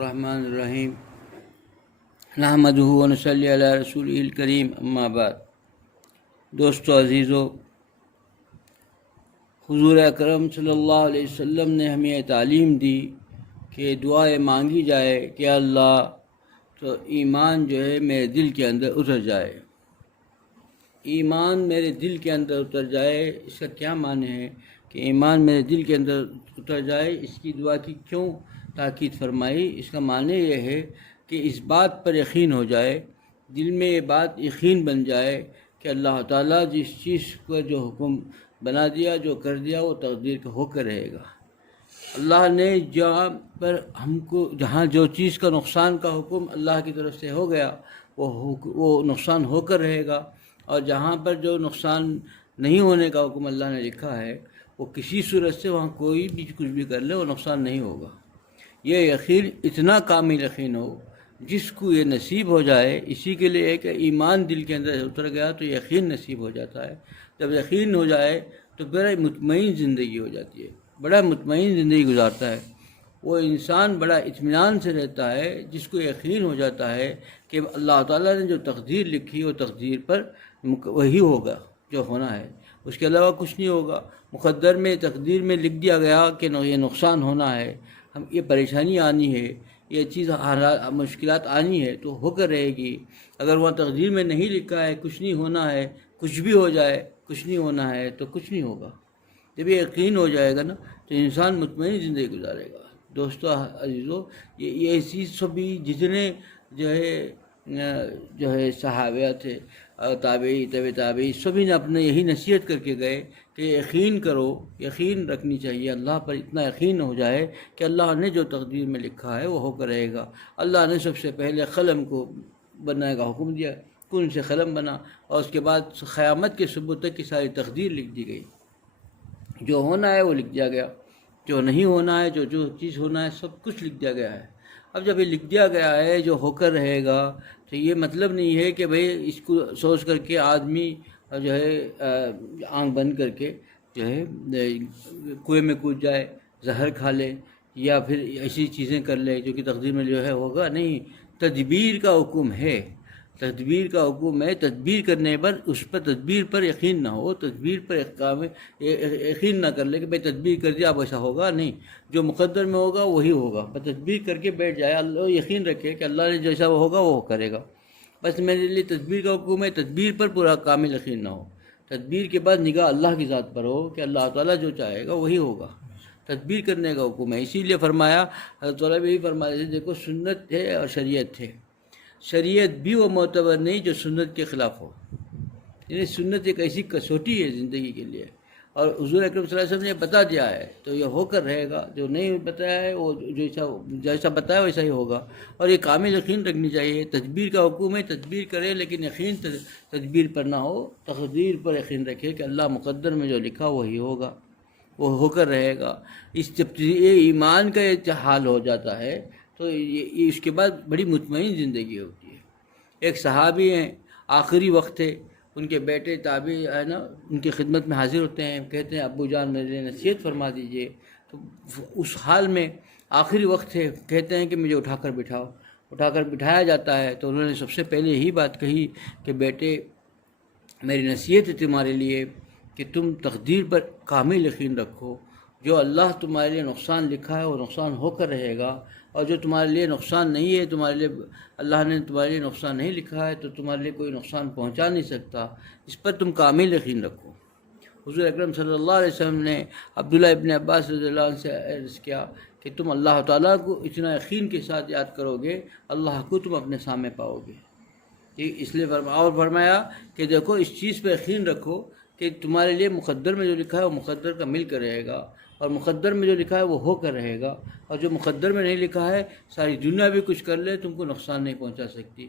الرحمن الرحیم نحمدہ و نصلی علی رسولہ الکریم اما بعد۔ دوستو عزیزو، حضور اکرم صلی اللہ علیہ وسلم نے ہمیں یہ تعلیم دی کہ دعائیں مانگی جائے کہ اللہ تو ایمان جو ہے میرے دل کے اندر اتر جائے۔ ایمان میرے دل کے اندر اتر جائے، اس کا کیا معنی ہے کہ ایمان میرے دل کے اندر اتر جائے؟ اس کی دعا کی کیوں تاکید فرمائی؟ اس کا معنی یہ ہے کہ اس بات پر یقین ہو جائے، دل میں یہ بات یقین بن جائے کہ اللہ تعالیٰ جس چیز کو جو حکم بنا دیا، جو کر دیا، وہ تقدیر کا ہو کر رہے گا۔ اللہ نے جہاں پر ہم کو جہاں جو چیز کا نقصان کا حکم اللہ کی طرف سے ہو گیا وہ نقصان ہو کر رہے گا، اور جہاں پر جو نقصان نہیں ہونے کا حکم اللہ نے لکھا ہے وہ کسی صورت سے وہاں کوئی بھی کچھ بھی کر لے وہ نقصان نہیں ہوگا۔ یہ یقین اتنا کامل یقین ہو، جس کو یہ نصیب ہو جائے، اسی کے لیے کہ ایمان دل کے اندر اتر گیا تو یقین نصیب ہو جاتا ہے۔ جب یقین ہو جائے تو بڑا مطمئن زندگی ہو جاتی ہے، بڑا مطمئن زندگی گزارتا ہے۔ وہ انسان بڑا اطمینان سے رہتا ہے جس کو یقین ہو جاتا ہے کہ اللہ تعالیٰ نے جو تقدیر لکھی وہ تقدیر پر وہی ہوگا جو ہونا ہے، اس کے علاوہ کچھ نہیں ہوگا۔ مقدر میں تقدیر میں لکھ دیا گیا کہ یہ نقصان ہونا ہے، ہم یہ پریشانی آنی ہے، یہ چیز مشکلات آنی ہے تو ہو کر رہے گی۔ اگر وہاں تقدیر میں نہیں لکھا ہے کچھ نہیں ہونا ہے، کچھ بھی ہو جائے کچھ نہیں ہونا ہے تو کچھ نہیں ہوگا۔ جب یہ یقین ہو جائے گا نا تو انسان مطمئن زندگی گزارے گا۔ دوستو عزیزو، یہ چیز سبھی جتنے جو ہے صحابہ تھے، تابعی، تابعی، سبھی نے اپنے یہی نصیحت کر کے گئے کہ یقین کرو، یقین رکھنی چاہیے اللہ پر، اتنا یقین ہو جائے کہ اللہ نے جو تقدیر میں لکھا ہے وہ ہو کر رہے گا۔ اللہ نے سب سے پہلے قلم کو بنانے کا حکم دیا، کن سے قلم بنا، اور اس کے بعد قیامت کے صبح تک کی ساری تقدیر لکھ دی گئی۔ جو ہونا ہے وہ لکھ دیا گیا، جو نہیں ہونا ہے، جو چیز ہونا ہے، سب کچھ لکھ دیا گیا ہے۔ اب جب یہ لکھ دیا گیا ہے جو ہو کر رہے گا تو یہ مطلب نہیں ہے کہ بھئی اس کو سوچ کر کے آدمی جو ہے آنکھ بند کر کے جو ہے کنویں میں کود جائے، زہر کھا لے یا پھر ایسی چیزیں کر لے جو کہ تقدیر میں جو ہے ہوگا۔ نہیں، تدبیر کا حکم ہے، تدبیر کا حکم ہے۔ تدبیر کرنے پر اس پر تدبیر پر یقین نہ ہو، تدبیر پر یقین نہ کر لے کہ بھئی تدبیر کر دیا اب ایسا ہوگا، نہیں، جو مقدر میں ہوگا وہی ہوگا۔ بس تدبیر کر کے بیٹھ جائے، اللہ یقین رکھے کہ اللہ نے جیسا ہوگا وہ کرے گا۔ بس میرے لیے تدبیر کا حکم ہے، تدبیر پر پورا کامل یقین نہ ہو۔ تدبیر کے بعد نگاہ اللہ کی ذات پر ہو کہ اللہ تعالیٰ جو چاہے گا وہی ہوگا۔ تدبیر کرنے کا حکم ہے، اسی لیے فرمایا، حضرت والا بھی فرمایا تھے، دیکھو سنت ہے اور شریعت ہے، شریعت بھی وہ معتبر نہیں جو سنت کے خلاف ہو۔ یعنی سنت ایک ایسی کسوٹی ہے زندگی کے لیے، اور حضور اکرم صلی اللہ علیہ وسلم نے یہ بتا دیا ہے تو یہ ہو کر رہے گا، جو نہیں بتایا ہے وہ جیسا بتایا ویسا ہی ہوگا۔ اور یہ کامل یقین رکھنی چاہیے۔ تدبیر کا حکم ہے، تدبیر کرے لیکن یقین تدبیر پر نہ ہو، تقدیر پر یقین رکھے کہ اللہ مقدر میں جو لکھا وہی ہوگا، وہ ہو کر رہے گا۔ یہ ایمان کا یہ حال ہو جاتا ہے تو اس کے بعد بڑی مطمئن زندگی ہوتی ہے۔ ایک صحابی ہیں، آخری وقت ہے، ان کے بیٹے تابعی ہے نا، ان کی خدمت میں حاضر ہوتے ہیں، کہتے ہیں ابو جان میرے نصیحت فرما دیجئے۔ تو اس حال میں آخری وقت ہے، کہتے ہیں کہ مجھے اٹھا کر بٹھاؤ۔ اٹھا کر بٹھایا جاتا ہے تو انہوں نے سب سے پہلے یہی بات کہی کہ بیٹے میری نصیحت ہے تمہارے لیے کہ تم تقدیر پر کامل یقین رکھو۔ جو اللہ تمہارے لیے نقصان لکھا ہے وہ نقصان ہو کر رہے گا، اور جو تمہارے لیے نقصان نہیں ہے، تمہارے لیے اللہ نے تمہارے لیے نقصان نہیں لکھا ہے تو تمہارے لیے کوئی نقصان پہنچا نہیں سکتا، اس پر تم کامل یقین رکھو۔ حضور اکرم صلی اللہ علیہ وسلم نے عبداللہ ابن عباس رضی اللہ عنہ سے عرض کیا کہ تم اللہ تعالیٰ کو اتنا یقین کے ساتھ یاد کرو گے، اللہ کو تم اپنے سامنے پاؤ گے۔ اس لیے فرمایا کہ دیکھو اس چیز پہ یقین رکھو کہ تمہارے لیے مقدر میں جو لکھا ہے وہ مقدر کا مل کر رہے گا، اور مقدر میں جو لکھا ہے وہ ہو کر رہے گا، اور جو مقدر میں نہیں لکھا ہے ساری دنیا بھی کچھ کر لے تم کو نقصان نہیں پہنچا سکتی،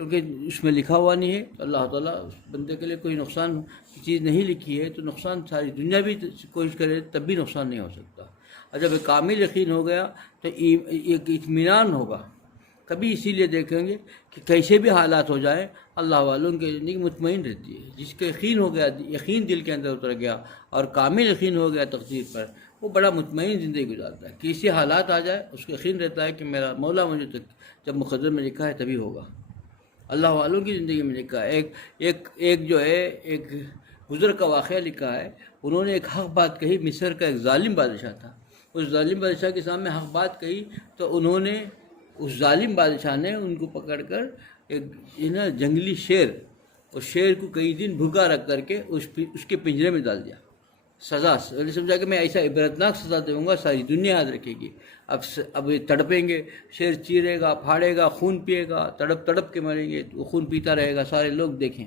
کیونکہ اس میں لکھا ہوا نہیں ہے۔ اللہ تعالیٰ اس بندے کے لیے کوئی نقصان کی چیز نہیں لکھی ہے تو نقصان ساری دنیا بھی کوشش کرے تب بھی نقصان نہیں ہو سکتا۔ اور جب ایک کامل یقین ہو گیا تو ایک اطمینان ہوگا۔ کبھی اسی لیے دیکھیں گے کہ کیسے بھی حالات ہو جائیں اللہ والوں کی زندگی مطمئن رہتی ہے۔ جس کا یقین ہو گیا، یقین دل کے اندر اتر گیا اور کامل یقین ہو گیا تقدیر پر، وہ بڑا مطمئن زندگی گزارتا ہے. کسی حالات آ جائے اس کو یقین رہتا ہے کہ میرا مولا مجھے جب مقدر میں لکھا ہے تبھی ہوگا. اللہ والوں کی زندگی میں لکھا ہے. ایک جو ہے ایک بزرگ کا واقعہ لکھا ہے. انہوں نے ایک حق بات کہی. مصر کا ایک ظالم بادشاہ تھا. اس ظالم بادشاہ کے سامنے حق بات کہی تو انہوں نے اس ظالم بادشاہ نے ان کو پکڑ کر ایک جنگلی شیر، اس شیر کو کئی دن بھوکا رکھ کر کے اس کے پنجرے میں ڈال دیا. سزا سمجھا کہ میں ایسا عبرتناک سزا دوں گا ساری دنیا یاد رکھے گی. اب یہ تڑپیں گے، شیر چیرے گا، پھاڑے گا، خون پیے گا، تڑپ کے مریں گے. وہ خون پیتا رہے گا، سارے لوگ دیکھیں.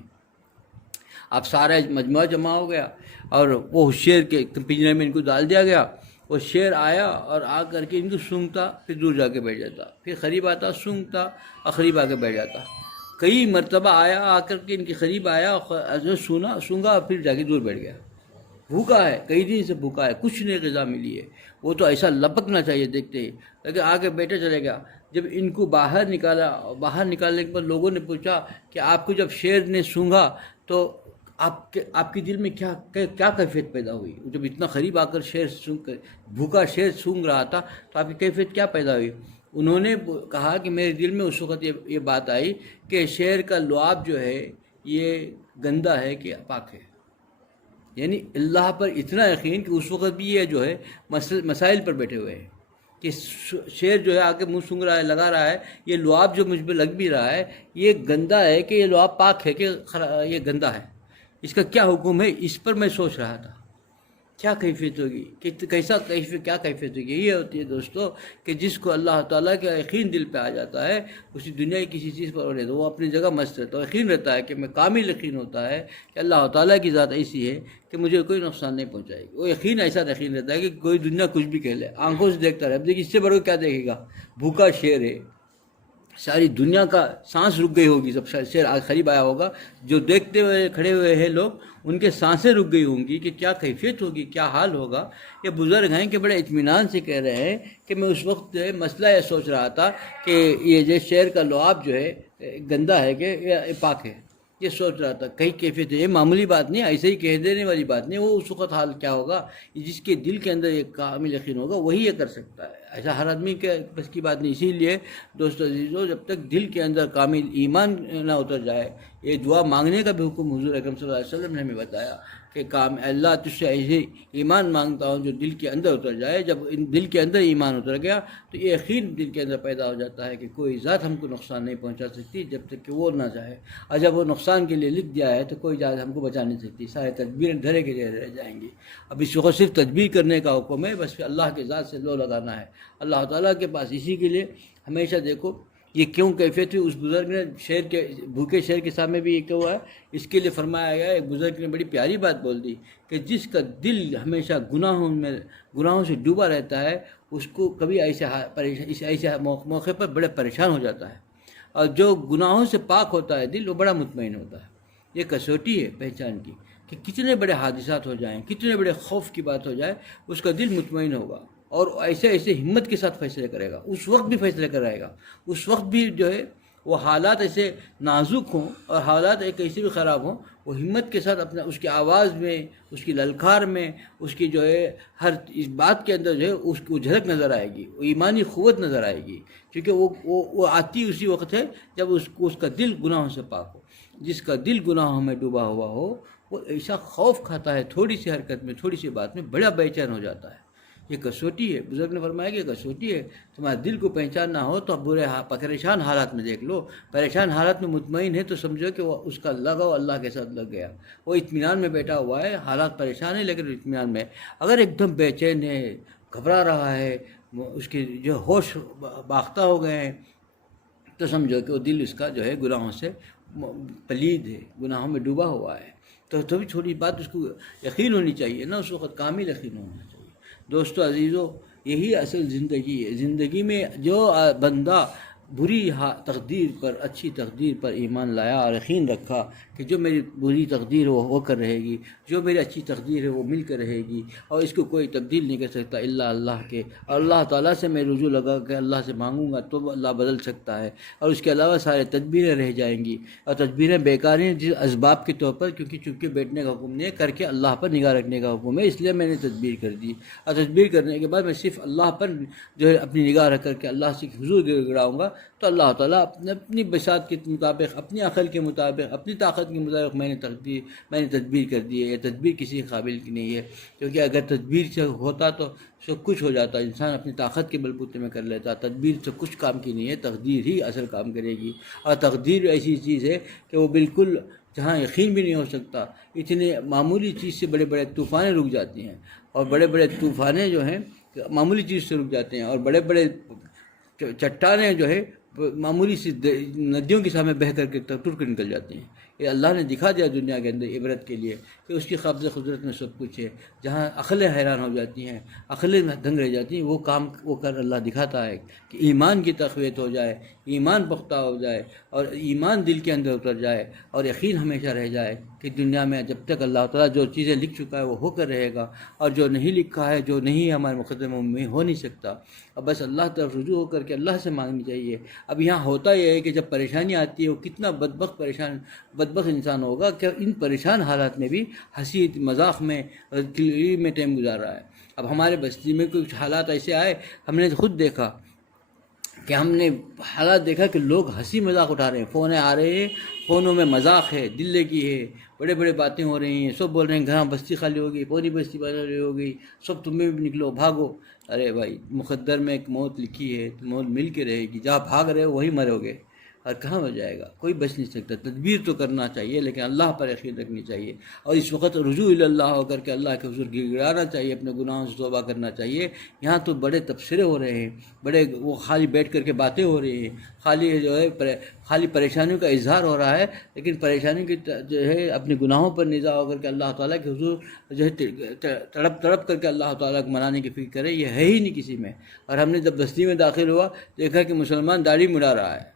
اب سارا مجموعہ جمع ہو گیا اور وہ شیر کے پنجرے میں ان کو ڈال دیا گیا. وہ شیر آیا اور آ کر کے ان کو سونگتا، پھر دور جا کے بیٹھ جاتا، پھر قریب آتا، سونگتا اور قریب آ کے بیٹھ جاتا. کئی مرتبہ آیا، آ کر کے ان کے قریب آیا اور سونگا اور پھر جا کے دور بیٹھ گیا. بھوکا ہے، کئی دن سے بھوکا ہے، کچھ نہیں غذا ملی ہے. وہ تو ایسا لپکنا چاہیے دیکھتے ہی، لیکن آگے بیٹھے چلے گیا. جب ان کو باہر نکالنے کے بعد لوگوں نے پوچھا کہ آپ کو جب شیر نے سونگا تو آپ کے دل میں کیا کیفیت پیدا ہوئی؟ جب اتنا قریب آ کر بھوکا شیر سونگ رہا تھا تو آپ کی کیفیت کیا پیدا ہوئی؟ انہوں نے کہا کہ میرے دل میں اس وقت یہ بات آئی کہ شیر کا لعاب جو ہے یہ گندا ہے کہ پاک ہے. یعنی اللہ پر اتنا یقین کہ اس وقت بھی یہ جو ہے مسائل پر بیٹھے ہوئے ہیں کہ شیر جو ہے آ کے منہ سونگ رہا ہے، لگا رہا ہے، یہ لعاب جو مجھ پہ لگ بھی رہا ہے یہ گندا ہے کہ یہ لعاب پاک ہے کہ یہ گندا ہے، اس کا کیا حکم ہے؟ اس پر میں سوچ رہا تھا کیا کیفیت ہوگی، کیا کیفیت ہوگی. یہ ہوتی ہے دوستو کہ جس کو اللہ تعالیٰ کا یقین دل پہ آ جاتا ہے اسی دنیا کی کسی چیز پر رہتا، وہ اپنی جگہ مست رہتا ہے. یقین رہتا ہے کہ میں کامل یقین ہوتا ہے کہ اللہ تعالیٰ کی ذات ایسی ہے کہ مجھے کوئی نقصان نہیں پہنچائے گی. وہ ایسا یقین رہتا ہے کہ کوئی دنیا کچھ بھی کہہ لے، آنکھوں سے دیکھتا رہے. اب دیکھ اس سے بڑھ کیا دیکھے گا؟ بھوکا شیر ہے، ساری دنیا کا سانس رک گئی ہوگی. سب شیر قریب آیا ہوگا، جو دیکھتے ہوئے کھڑے ہوئے ہیں لوگ ان کے سانسیں رک گئی ہوں گی کہ کیا کیفیت ہوگی، کیا حال ہوگا. یہ بزرگ ہیں کہ بڑے اطمینان سے کہہ رہے ہیں کہ میں اس وقت مسئلہ یہ سوچ رہا تھا کہ یہ جو شیر کا لعاب جو ہے گندا ہے کہ پاک ہے، یہ سوچ رہا تھا. کئی کیفیت ہے، یہ معمولی بات نہیں، ایسے ہی کہہ دینے والی بات نہیں. وہ اس وقت حال کیا ہوگا، جس کے دل کے اندر ایک کامل یقین ہوگا وہی یہ کر سکتا ہے. ایسا ہر آدمی کے بس کی بات نہیں. اسی لیے دوست عزیزو، جب تک دل کے اندر کامل ایمان نہ اتر جائے، یہ دعا مانگنے کا بھی حکم حضور اکرم صلی اللہ علیہ وسلم نے ہمیں بتایا کہ اللہ تجھ سے ایسے ایمان مانگتا ہوں جو دل کے اندر اتر جائے. جب دل کے اندر ایمان اتر گیا تو یہ یقین دل کے اندر پیدا ہو جاتا ہے کہ کوئی ذات ہم کو نقصان نہیں پہنچا سکتی جب تک کہ وہ نہ چاہے، اور جب وہ نقصان کے لیے لکھ دیا ہے تو کوئی ذات ہم کو بچا نہیں سکتی. سارے تدبیریں دھرے کے دھرے رہ جائیں گی. اب اس وقت صرف تدبیر کرنے کا حکم ہے، بس اللہ کے ذات سے لو لگانا ہے اللہ تعالیٰ کے پاس. اسی کے لیے ہمیشہ دیکھو یہ کیوں کیفیت ہوئی. اس بزرگ نے بھوکے شیر کے سامنے بھی یہ کیا ہوا ہے، اس کے لیے فرمایا گیا. ایک بزرگ نے بڑی پیاری بات بول دی کہ جس کا دل ہمیشہ گناہوں سے ڈوبا رہتا ہے اس کو کبھی ایسے موقع پر بڑے پریشان ہو جاتا ہے، اور جو گناہوں سے پاک ہوتا ہے دل وہ بڑا مطمئن ہوتا ہے. یہ کسوٹی ہے پہچان کی کہ کتنے بڑے حادثات ہو جائیں، کتنے بڑے خوف کی بات ہو جائے، اس کا دل مطمئن ہوگا اور ایسے ہمت کے ساتھ فیصلے کرے گا. اس وقت بھی فیصلے کرائے گا، اس وقت بھی جو ہے وہ حالات ایسے نازک ہوں اور حالات ایسے بھی خراب ہوں، وہ ہمت کے ساتھ اپنا اس کی آواز میں، اس کی للکار میں، اس کی جو ہے ہر اس بات کے اندر جو ہے اس کو جھلک نظر آئے گی، وہ ایمانی قوت نظر آئے گی. کیونکہ وہ آتی اسی وقت ہے جب اس کا دل گناہوں سے پاک ہو. جس کا دل گناہوں میں ڈوبا ہوا ہو وہ ایسا خوف کھاتا ہے، تھوڑی سی حرکت میں، تھوڑی سی بات میں بڑا بے چین ہو جاتا ہے. یہ کسوٹی ہے. بزرگ نے فرمایا کہ یہ کسوٹی ہے. تمہارے دل کو پہچان نہ ہو تو پریشان حالات میں دیکھ لو. پریشان حالات میں مطمئن ہے تو سمجھو کہ وہ اس کا لگاؤ اللہ کے ساتھ لگ گیا، وہ اطمینان میں بیٹھا ہوا ہے. حالات پریشان ہے لیکن اطمینان میں. اگر ایک دم بے چین ہے، گھبرا رہا ہے، اس کے جو ہوش باختہ ہو گئے ہیں، تو سمجھو کہ وہ دل اس کا جو ہے گناہوں سے پلید ہے، گناہوں میں ڈوبا ہوا ہے. تو بھی چھوٹی بات اس کو یقین ہونی چاہیے نا، اس وقت کامل یقین ہونا چاہیے. دوستو عزیزو، یہی اصل زندگی ہے. زندگی میں جو بندہ بری تقدیر پر اچھی تقدیر پر ایمان لایا اور یقین رکھا کہ جو میری بری تقدیر وہ کر رہے گی، جو میری اچھی تقدیر ہے وہ مل کر رہے گی، اور اس کو کوئی تبدیل نہیں کر سکتا الا اللہ کے، اور اللہ تعالیٰ سے میں رجوع لگا کہ اللہ سے مانگوں گا تو اللہ بدل سکتا ہے، اور اس کے علاوہ سارے تدبیریں رہ جائیں گی، اور تدبیریں بیکار ہیں جس اسباب کے طور پر، کیونکہ چونکہ بیٹھنے کا حکم نہیں ہے، کر کے اللہ پر نگاہ رکھنے کا حکم ہے، اس لیے میں نے تدبیر کر دی، اور تدبیر کرنے کے بعد میں صرف اللہ پر جو ہے اپنی نگاہ رکھ کر کے اللہ سے حضور گڑاؤں گا، تو اللہ تعالیٰ اپنی بساط کے مطابق، اپنی عقل کے مطابق، اپنی طاقت کے مطابق میں نے تدبیر کر دی ہے۔ یہ تدبیر کسی قابل کی نہیں ہے، کیونکہ اگر تدبیر سے ہوتا تو سب کچھ ہو جاتا، انسان اپنی طاقت کے بلبوتے میں کر لیتا، تدبیر سے کچھ کام کی نہیں ہے، تقدیر ہی اصل کام کرے گی، اور تقدیر ایسی چیز ہے کہ وہ بالکل جہاں یقین بھی نہیں ہو سکتا، اتنے معمولی چیز سے بڑے بڑے طوفانیں رک جاتی ہیں، اور بڑے بڑے طوفانیں جو ہیں معمولی چیز سے رک جاتے ہیں، اور بڑے بڑے چٹانیں جو ہے معمولی سی ندیوں کے سامنے بہہ کر کے ٹر کر نکل جاتی ہیں۔ یہ اللہ نے دکھا دیا دنیا کے اندر عبرت کے لیے کہ اس کی قبض قدرت میں سب کچھ ہے، جہاں عقلیں حیران ہو جاتی ہیں، عقلیں دنگ رہ جاتی ہیں، وہ کام وہ کر اللہ دکھاتا ہے کہ ایمان کی تقویت ہو جائے، ایمان پختہ ہو جائے، اور ایمان دل کے اندر اتر جائے، اور یقین ہمیشہ رہ جائے کہ دنیا میں جب تک اللہ تعالیٰ جو چیزیں لکھ چکا ہے وہ ہو کر رہے گا، اور جو نہیں لکھا ہے، جو نہیں ہمارے مقدموں میں ہو نہیں سکتا، اب بس اللہ طرف رجوع ہو کر کے اللہ سے مانگنی چاہیے۔ اب یہاں ہوتا یہ ہے کہ جب پریشانی آتی ہے وہ کتنا بدبخت انسان ہوگا کہ ان پریشان حالات میں بھی ہنسی مذاق میں ٹائم گزار رہا ہے۔ اب ہمارے بستی میں کچھ حالات ایسے آئے، ہم نے خود دیکھا کہ ہم نے حالات دیکھا کہ لوگ ہنسی مذاق اٹھا رہے ہیں، فونیں آ رہے ہیں، فونوں میں مذاق ہے، دل لگی ہے، بڑے بڑے باتیں ہو رہی ہیں، سب بول رہے ہیں گھر بستی خالی ہو گئی، پوری بستی خالی ہو گئی، سب تمہیں بھی نکلو بھاگو۔ ارے بھائی، مقدر میں ایک موت لکھی ہے، تو موت مل کے رہے گی، جہاں بھاگ رہے ہو وہیں مرو گے، اور کہاں ہو جائے گا، کوئی بچ نہیں سکتا۔ تدبیر تو کرنا چاہیے لیکن اللہ پر یقین رکھنی چاہیے، اور اس وقت رجوع اللہ ہو کر کے اللہ کے حضور گر گڑانا چاہیے، اپنے گناہوں سے توبہ کرنا چاہیے۔ یہاں تو بڑے تبصرے ہو رہے ہیں، بڑے وہ خالی بیٹھ کر کے باتیں ہو رہی ہیں، خالی جو ہے خالی پریشانیوں کا اظہار ہو رہا ہے، لیکن پریشانی کی جو ہے اپنے گناہوں پر نظر ہو کر کے اللہ تعالیٰ کے حضور جو ہے تڑپ کر کے اللہ تعالیٰ کو منانے کی فکر کرے، یہ ہے ہی نہیں کسی میں۔ اور ہم نے جب بستی میں داخل ہوا دیکھا کہ مسلمان داڑھی مڑا رہا ہے،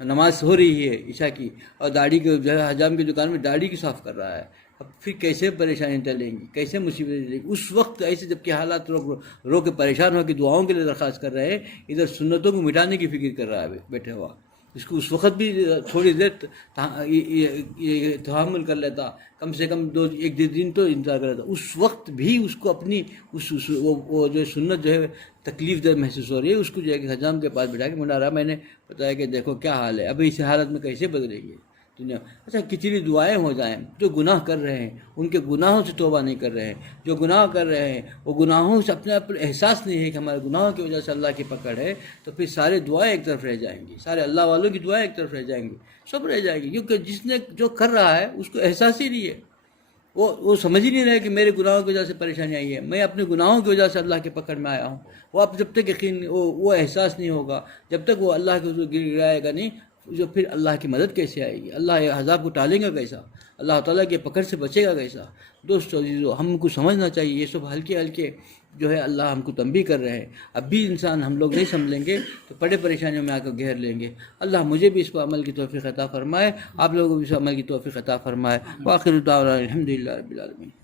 نماز ہو رہی ہے عشاء کی، اور داڑھی کے جو ہے حجام کی دکان میں داڑھی کی صاف کر رہا ہے۔ اب پھر کیسے پریشانی ٹلیں گی، کیسے مصیبتیں ٹلیں گی؟ اس وقت ایسے جب کہ حالات رو کے پریشان ہو کے دعاؤں کے لیے درخواست کر رہے ہیں، ادھر سنتوں کو مٹانے کی فکر کر رہا ہے بیٹھے ہوا۔ اس کو اس وقت بھی تھوڑی دیر تحمل کر لیتا، کم سے کم ایک دن تو انتظار کر لیتا، اس وقت بھی اس کو اپنی وہ جو سنت جو ہے تکلیف دہ محسوس ہو رہی ہے، اس کو جو ہے کہ حجام کے پاس بٹھا کے منڈا رہا۔ میں نے بتایا کہ دیکھو کیا حال ہے، ابھی اس حالت میں کیسے بدلے گی دنیا۔ اچھا کتنی دعائیں ہو جائیں، جو گناہ کر رہے ہیں ان کے گناہوں سے توبہ نہیں کر رہے ہیں، جو گناہ کر رہے ہیں وہ گناہوں سے اپنے آپ احساس نہیں ہے کہ ہمارے گناہوں کی وجہ سے اللہ کی پکڑ ہے، تو پھر سارے دعائیں ایک طرف رہ جائیں گی، سارے اللہ والوں کی دعائیں ایک طرف رہ جائیں گی، سب رہ جائیں گی، کیونکہ جس نے جو کر رہا ہے اس کو احساس ہی نہیں ہے، وہ سمجھ ہی نہیں رہے کہ میرے گناہوں کی وجہ سے پریشانی آئی ہے، میں اپنے گناہوں کی وجہ سے اللہ کے پکڑ میں آیا ہوں۔ وہ اب جب تک یقین وہ احساس نہیں ہوگا، جب تک وہ اللہ کے حضور گر گرائے گا نہیں، جو پھر اللہ کی مدد کیسے آئے گی، اللہ یہ عذاب کو ٹالیں گا کیسا، اللہ تعالیٰ کے پکڑ سے بچے گا کیسا؟ دوستو عزیزو، ہم کو سمجھنا چاہیے، یہ سب ہلکے ہلکے جو ہے اللہ ہم کو تنبیہ کر رہے ہیں، اب بھی انسان ہم لوگ نہیں سمجھیں گے تو بڑے پریشانیوں میں آ کر گھیر لیں گے۔ اللہ مجھے بھی اس پر عمل کی توفیق عطا فرمائے، آپ لوگوں کو بھی اس پر عمل کی توفیق عطا فرمائے۔ وآخر دعوانا الحمدللہ رب العالمین۔